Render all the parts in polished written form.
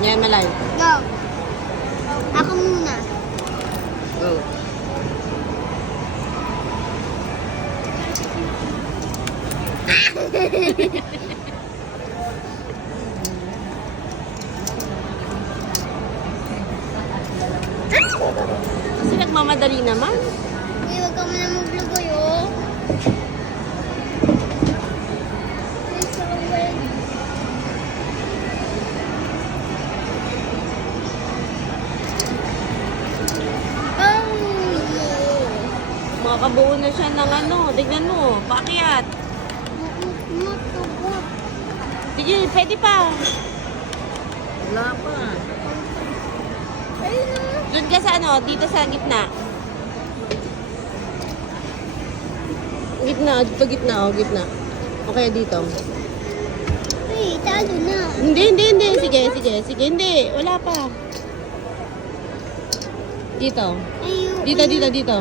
Yan, Malay. Go. Ako muna. Go. Kasi nagmamadali naman. Uy, huwag ka muna maglugoy, oh. Uy, so weird. Oh, yeah. Makakabuo na siya ng ano. Tignan mo. Paakyat. Mutubot. Sige, pwede pa. Wala pa. Ayun na. Doon ka sa ano, dito sa gitna. Gitna, dito gitna, oh, gitna. Okay, dito. Uy, talo na. Hindi. Sige, hindi. Wala pa. Dito. Ayun. Dito.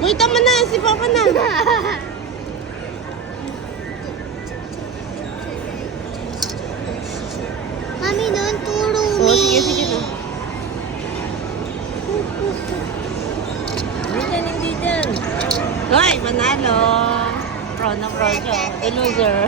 Uy, tama na. Si Papa na. Mami, don't turo Oh, me. sige na. Hindi dyan. Hoy, panalo. Pro na pro siya. The loser.